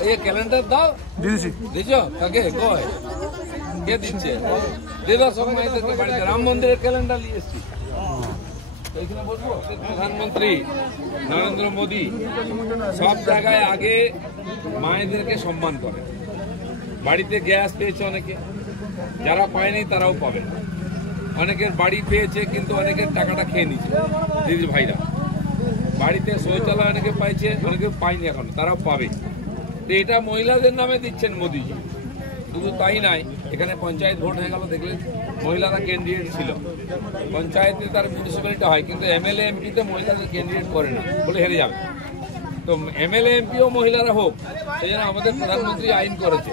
ये कैलेंडर दाओ दीजिए काके কয় কে দিচ্ছে দেবা সব মাইদেরকে বাড়িতে রাম মন্দিরের ক্যালেন্ডার নিয়ে এসেছি এইখানে বসবো প্রধানমন্ত্রী নরেন্দ্র মোদী সব জায়গায় আগে মায়েদেরকে সম্মান করে বাড়িতে গ্যাস পেয়েছে অনেকে যারা পায়নি তারাও পাবে অনেকের বাড়ি পেয়েছে কিন্তু অনেকের টাকাটা খেয়ে নিচ্ছে দিদি ভাইরা বাড়িতে শৌচালয় অনেকে পাইছে অনেকে পায়নি এখন তারাও পাবে তো এটা মহিলাদের নামে দিচ্ছেন মোদীজি শুধু তাই নাই এখানে পঞ্চায়েত ভোট হয়ে গেল দেখলেন মহিলারা ক্যান্ডিডেট ছিল পঞ্চায়েতে তার মিউনিসিপ্যালিটি হয় কিন্তু এমএলএ এমপিতে মহিলাদের ক্যান্ডিডেট করে না বলে হেরে যাবে তো এমএলএ এমপিও মহিলারা হোক সেই জন্য আমাদের প্রধানমন্ত্রী আইন করেছে